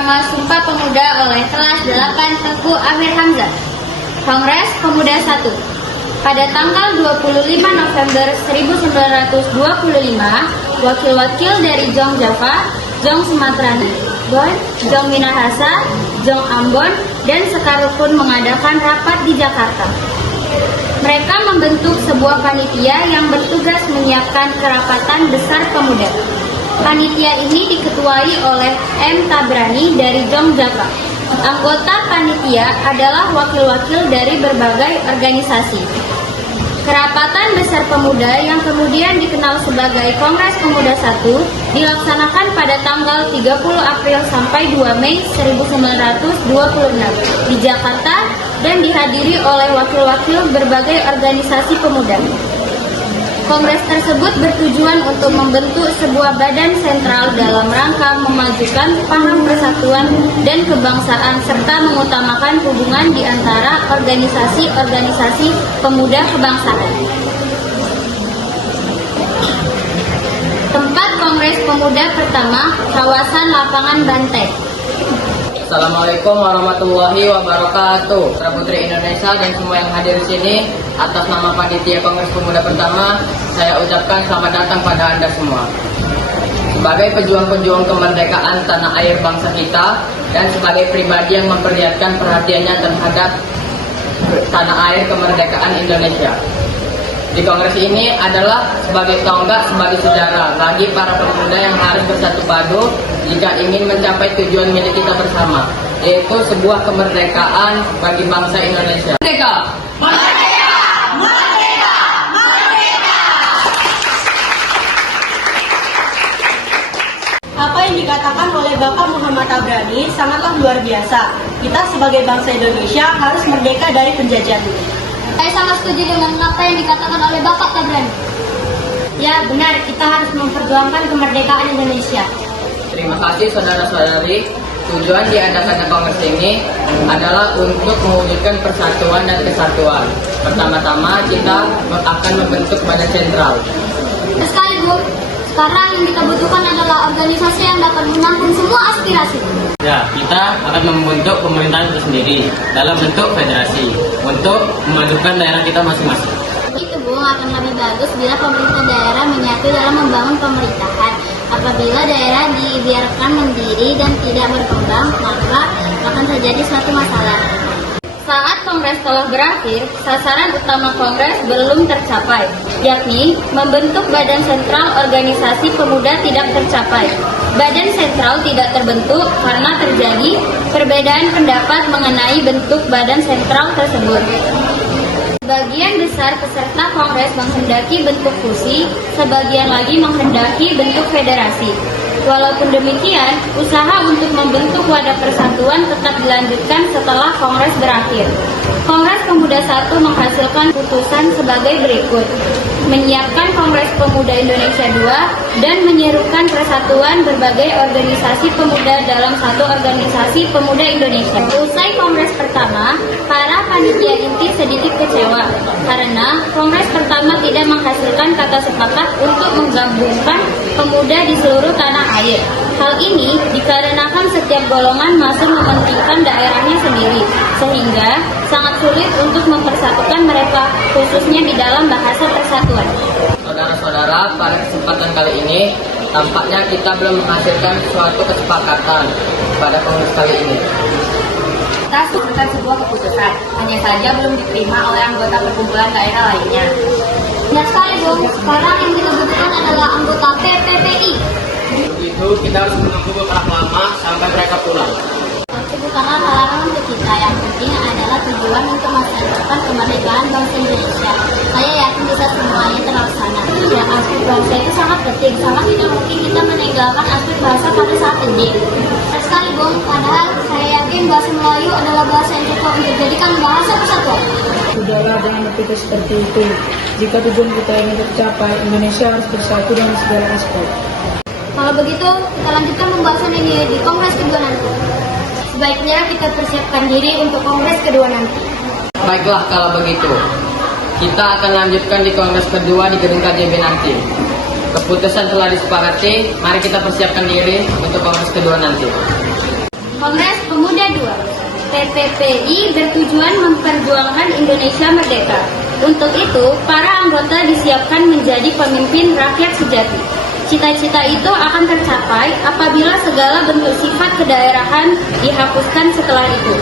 Irama Sumpah Pemuda oleh kelas 8 Teguh Amir Hamzah. Kongres Pemuda 1. Pada tanggal 25 November 1925, wakil-wakil dari Jong Java, Jong Sumatera, Jong Minahasa, Jong Ambon, dan Sekarukun mengadakan rapat di Jakarta. Mereka membentuk sebuah panitia yang bertugas menyiapkan kerapatan besar pemuda. Panitia ini diketuai oleh M. Tabrani dari Jong Java. Anggota panitia adalah wakil-wakil dari berbagai organisasi. Kerapatan Besar Pemuda yang kemudian dikenal sebagai Kongres Pemuda 1 dilaksanakan pada tanggal 30 April sampai 2 Mei 1926 di Jakarta dan dihadiri oleh wakil-wakil berbagai organisasi pemuda. Kongres tersebut bertujuan untuk membentuk sebuah badan sentral dalam rangka memajukan paham persatuan dan kebangsaan serta mengutamakan hubungan di antara organisasi-organisasi pemuda kebangsaan. Tempat Kongres Pemuda pertama, kawasan Lapangan Banteng. Assalamualaikum warahmatullahi wabarakatuh. Putra Putri Indonesia dan semua yang hadir di sini, atas nama panitia Kongres Pemuda pertama, saya ucapkan selamat datang pada Anda semua. Sebagai pejuang-pejuang kemerdekaan tanah air bangsa kita dan sebagai pribadi yang memperlihatkan perhatiannya terhadap tanah air kemerdekaan Indonesia. Di kongres ini adalah sebagai tonggak, sebagai sejarah bagi para pemuda yang harus bersatu padu jika ingin mencapai tujuan milik kita bersama, yaitu sebuah kemerdekaan bagi bangsa Indonesia. Merdeka! Merdeka! Merdeka! Merdeka! Apa yang dikatakan oleh Bapak Muhammad Tabrani sangatlah luar biasa. Kita sebagai bangsa Indonesia harus merdeka dari penjajahan. Saya sangat setuju dengan apa yang dikatakan oleh Bapak Tabrani. Ya, benar, kita harus memperjuangkan kemerdekaan Indonesia. Terima kasih saudara-saudari. Tujuan diadakannya kongres ini adalah untuk mewujudkan persatuan dan kesatuan. Pertama-tama kita akan membentuk badan sentral. Sekali Bu, sekarang yang kita butuhkan adalah organisasi yang dapat menampung semua aspirasi. Ya, kita akan membentuk pemerintahan itu sendiri dalam bentuk federasi untuk memajukan daerah kita masing-masing. Itu Bu, akan lebih bagus bila pemerintah daerah menyatu dalam membangun pemerintahan. Apabila daerah dibiarkan mandiri dan tidak berkembang, maka akan terjadi suatu masalah. Saat kongres telah berakhir, sasaran utama kongres belum tercapai, yakni membentuk badan sentral organisasi pemuda tidak tercapai. Badan sentral tidak terbentuk karena terjadi perbedaan pendapat mengenai bentuk badan sentral tersebut. Sebagian besar peserta kongres menghendaki bentuk fusi, sebagian lagi menghendaki bentuk federasi. Walaupun demikian, usaha untuk membentuk wadah persatuan tetap dilanjutkan setelah kongres berakhir. Kongres Pemuda 1 menghasilkan putusan sebagai berikut: menyiapkan Kongres Pemuda Indonesia 2 dan menyerukan persatuan berbagai organisasi pemuda dalam satu organisasi pemuda Indonesia. Usai kongres pertama, para panitia inti sedikit kecewa karena kongres pertama tidak menghasilkan kata sepakat untuk menggabungkan pemuda di seluruh tanah air. Hal ini dikarenakan setiap golongan masih mementingkan daerahnya sendiri, sehingga sangat sulit untuk mempersatukan mereka, khususnya di dalam bahasa persatuan. Saudara-saudara, pada kesempatan kali ini, tampaknya kita belum menghasilkan suatu kesepakatan pada kongres kali ini. Kita sudah sebuah keputusan, hanya saja belum diterima oleh anggota perkumpulan daerah lainnya. Ya sekali Bu, sekarang yang kita butuhkan adalah anggota PPPI. Itu kita harus menunggu beberapa lama sampai mereka pulang. Itu bukanlah halangan untuk kita, yang penting adalah tujuan untuk melaksanakan kemerdekaan bangsa Indonesia. Saya yakin bisa semuanya terlaksana. Dan aspek bahasa itu sangat penting, sangat tidak mungkin kita meninggalkan aspek bahasa pada saat ini. Sekali Bung, padahal saya yakin bahasa Melayu adalah bahasa yang cukup untuk dijadikan bahasa persatuan. Sudahlah, jangan berpikir seperti itu. Jika tujuan kita ingin tercapai, Indonesia harus bersatu dalam segala aspek. Kalau begitu, kita lanjutkan pembahasan ini di kongres kedua nanti. Sebaiknya kita persiapkan diri untuk kongres kedua nanti. Baiklah kalau begitu, kita akan lanjutkan di kongres kedua di gedung KJB nanti. Keputusan telah disepakati, mari kita persiapkan diri untuk kongres kedua nanti. Kongres Pemuda II. PPPI bertujuan memperjuangkan Indonesia merdeka. Untuk itu, para anggota disiapkan menjadi pemimpin rakyat sejati. Cita-cita itu akan tercapai apabila segala bentuk sifat kedaerahan dihapuskan setelah itu.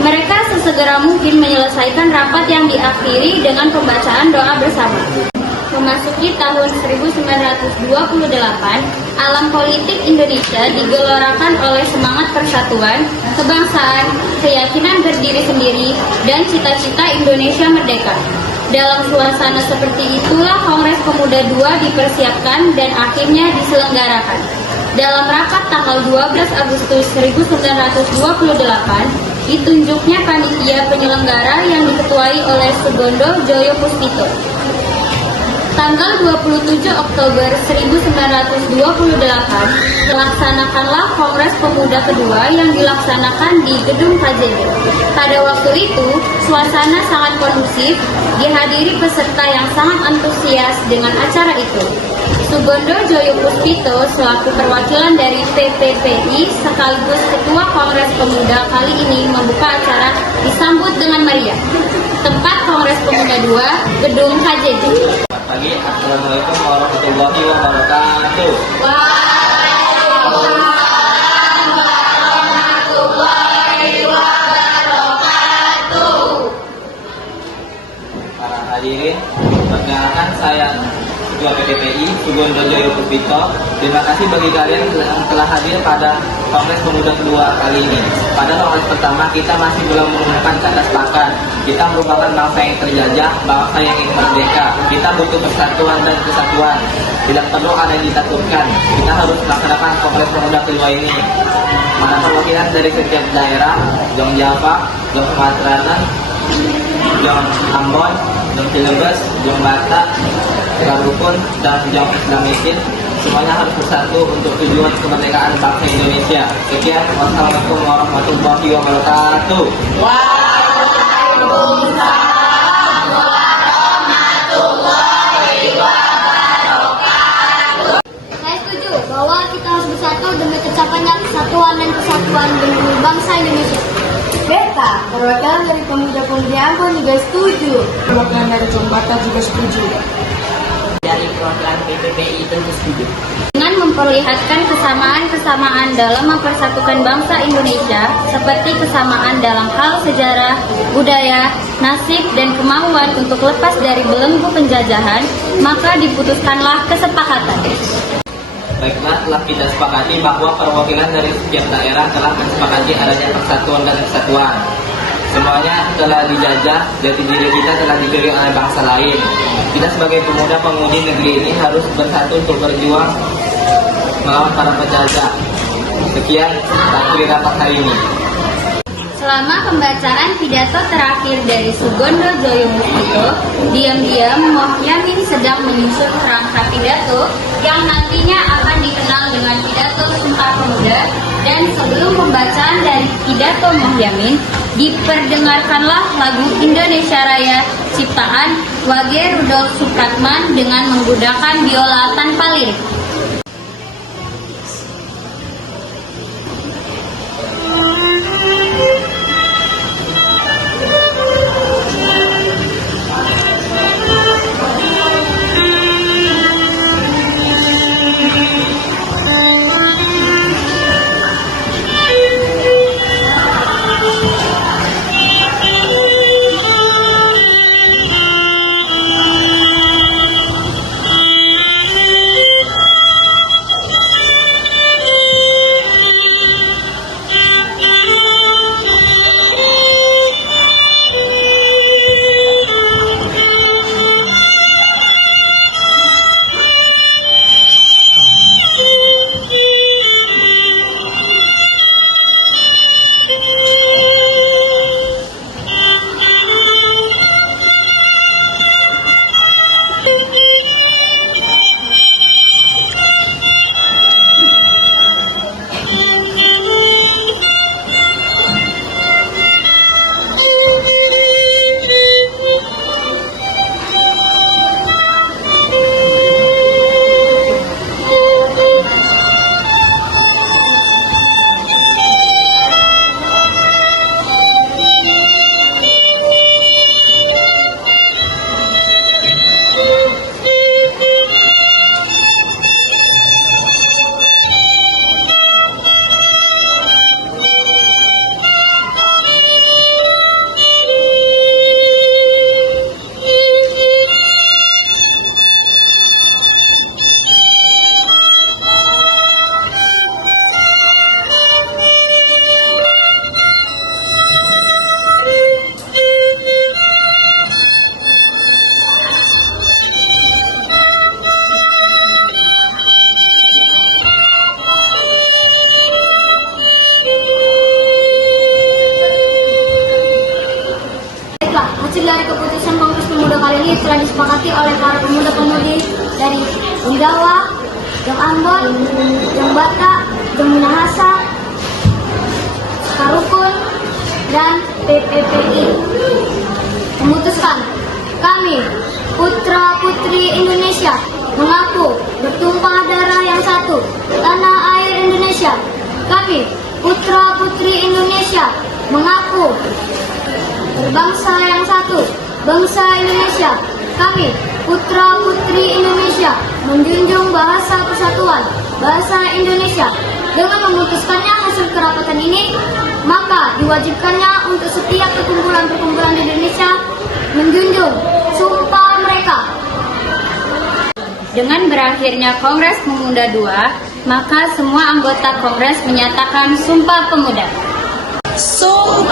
Mereka sesegera mungkin menyelesaikan rapat yang diakhiri dengan pembacaan doa bersama. Memasuki tahun 1928, alam politik Indonesia digelorakan oleh semangat persatuan, kebangsaan, keyakinan berdiri sendiri, dan cita-cita Indonesia merdeka. Dalam suasana seperti itulah Kongres Pemuda II dipersiapkan dan akhirnya diselenggarakan. Dalam rapat tanggal 12 Agustus 1928, ditunjuknya panitia penyelenggara yang diketuai oleh Sugondo Joyo Puspito. Tanggal 27 Oktober 1928, dilaksanakanlah Kongres Pemuda kedua yang dilaksanakan di Gedung KJB. Pada waktu itu, suasana sangat kondusif, dihadiri peserta yang sangat antusias dengan acara itu. Sugondo Joyo Puspito selaku perwakilan dari PPPI sekaligus Ketua Kongres Pemuda kali ini membuka acara disambut dengan meriah. Tempat Kongres Pemuda II, Gedung KJB. Selamat pagi, Assalamualaikum warahmatullahi wabarakatuh. Para hadirin, perkenalkan saya Ketua PPPI Sugondo Joyo Puspito. Terima kasih bagi kalian yang telah hadir pada Kongres Pemuda kedua kali ini. Pada kongres pertama kita masih belum menemukan kata sepakat. Kita merupakan bangsa yang terjajah, bangsa yang ingin merdeka. Kita butuh persatuan dan kesatuan. Tidak perlu ada yang ditakutkan. Kita harus melaksanakan Kongres Pemuda kedua ini. Mana perwakilan dari setiap daerah, Jong Java, Jong Sumatera, Jong Ambon, Jong Cilebes, Jong Batak, Rukun, dan Jong Islamisin, semuanya harus bersatu untuk tujuan kemerdekaan bangsa Indonesia. Sekian, wassalamualaikum warahmatullahi wabarakatuh. Waalaikumsalam warahmatullahi wabarakatuh. Saya setuju bahwa kita harus bersatu demi tercapainya kesatuan dan kesatuan demi bangsa Indonesia. Beta, perwakilan dari pemuda-pemudi Ambon juga setuju. Perwakilan dari Jombata juga setuju. Dari perwakilan PPPI tentu setuju. Dengan memperlihatkan kesamaan-kesamaan dalam mempersatukan bangsa Indonesia, seperti kesamaan dalam hal sejarah, budaya, nasib, dan kemauan untuk lepas dari belenggu penjajahan, maka diputuskanlah kesepakatan. Baiklah, telah kita sepakati bahwa perwakilan dari setiap daerah telah mensepakati adanya persatuan dan kesatuan. Semuanya telah dijajah, jati diri kita telah dicuri oleh bangsa lain. Kita sebagai pemuda-pemudi negeri ini harus bersatu untuk berjuang melawan para penjajah. Sekian, akhir rapat hari ini. Selama pembacaan pidato terakhir dari Sugondo Joyo Puspito, diam-diam Mohyamin sedang menyusun kerangka pidato yang nantinya akan dikenal dengan pidato Sumpah Pemuda. Dan sebelum pembacaan dari pidato Mohyamin, diperdengarkanlah lagu Indonesia Raya ciptaan Wage Rudolf Supratman dengan menggunakan biola tanpa lirik. Ambon, Jong Batak, Jong Minahasa, Karukun, dan PPPI memutuskan kami, putra-putri Indonesia, mengaku bertumpah darah yang satu, tanah air Indonesia. Kami, putra-putri Indonesia, mengaku berbangsa yang satu, bangsa Indonesia. Kami, putra-putri Indonesia, menjunjung bahasa persatuan, bahasa Indonesia. Dengan memutuskannya hasil kerapatan ini, maka diwajibkannya untuk setiap perkumpulan-perkumpulan di Indonesia menjunjung sumpah mereka. Dengan berakhirnya Kongres Pemuda II, maka semua anggota Kongres menyatakan Sumpah Pemuda. Sumpah